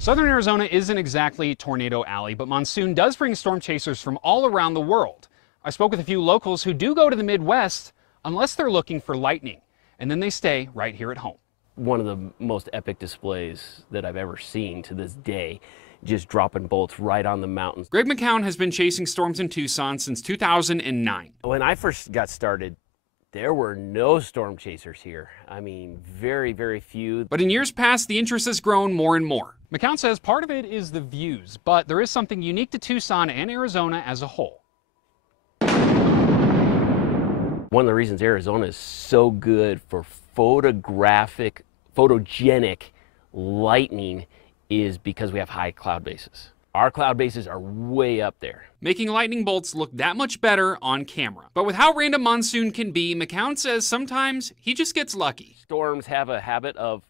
Southern Arizona isn't exactly Tornado Alley, but monsoon does bring storm chasers from all around the world. I spoke with a few locals who do go to the Midwest unless they're looking for lightning, and then they stay right here at home. One of the most epic displays that I've ever seen to this day, just dropping bolts right on the mountains. Greg McCown has been chasing storms in Tucson since 2009. When I first got started, there were no storm chasers here. I mean, very, very few. But in years past, the interest has grown more and more. McCown says part of it is the views, but there is something unique to Tucson and Arizona as a whole. One of the reasons Arizona is so good for photogenic lightning is because we have high cloud bases. Our cloud bases are way up there, making lightning bolts look that much better on camera. But with how random monsoon can be, McCown says sometimes he just gets lucky. Storms have a habit of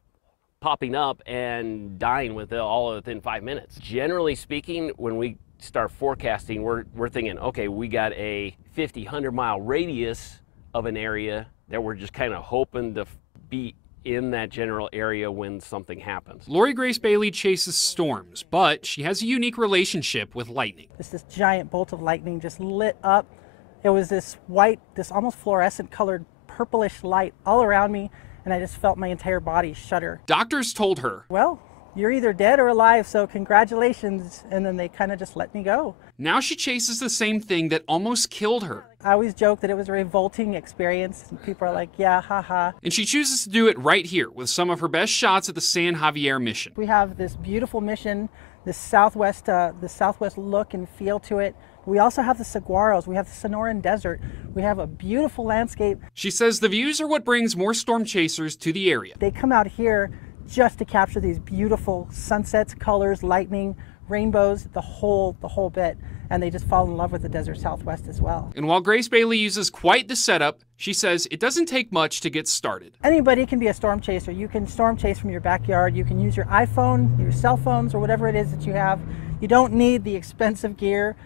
popping up and dying all within 5 minutes. Generally speaking, when we start forecasting, we're thinking, okay, we got a 50, 100-mile radius of an area that we're just kind of hoping to be in that general area when something happens. Lori Grace Bailey chases storms, but she has a unique relationship with lightning. This giant bolt of lightning just lit up. It was this white, this almost fluorescent colored purplish light all around me, and I just felt my entire body shudder. Doctors told her, well, you're either dead or alive, so congratulations, and then they kind of just let me go. Now she chases the same thing that almost killed her. I always joke that it was a revolting experience, and people are like, yeah, haha. And she chooses to do it right here with some of her best shots at the San Javier mission. We have this beautiful mission, this southwest look and feel to it. We also have the saguaros, we have the Sonoran Desert, we have a beautiful landscape. She says the views are what brings more storm chasers to the area. They come out here just to capture these beautiful sunsets, colors, lightning, rainbows, the whole bit. And they just fall in love with the desert Southwest as well. And while Grace Bailey uses quite the setup, she says it doesn't take much to get started. Anybody can be a storm chaser. You can storm chase from your backyard. You can use your iPhone, your cell phones, or whatever it is that you have. You don't need the expensive gear.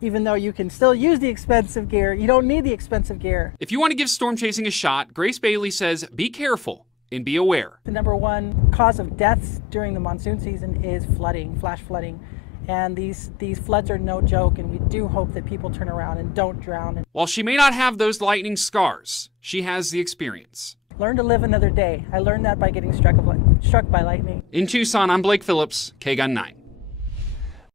Even though you can still use the expensive gear, you don't need the expensive gear. If you want to give storm chasing a shot, Grace Bailey says be careful and be aware. The number one cause of deaths during the monsoon season is flooding, flash flooding. And these floods are no joke, and we do hope that people turn around and don't drown. While she may not have those lightning scars, she has the experience. Learn to live another day. I learned that by getting struck by lightning. In Tucson, I'm Blake Phillips, KGUN 9.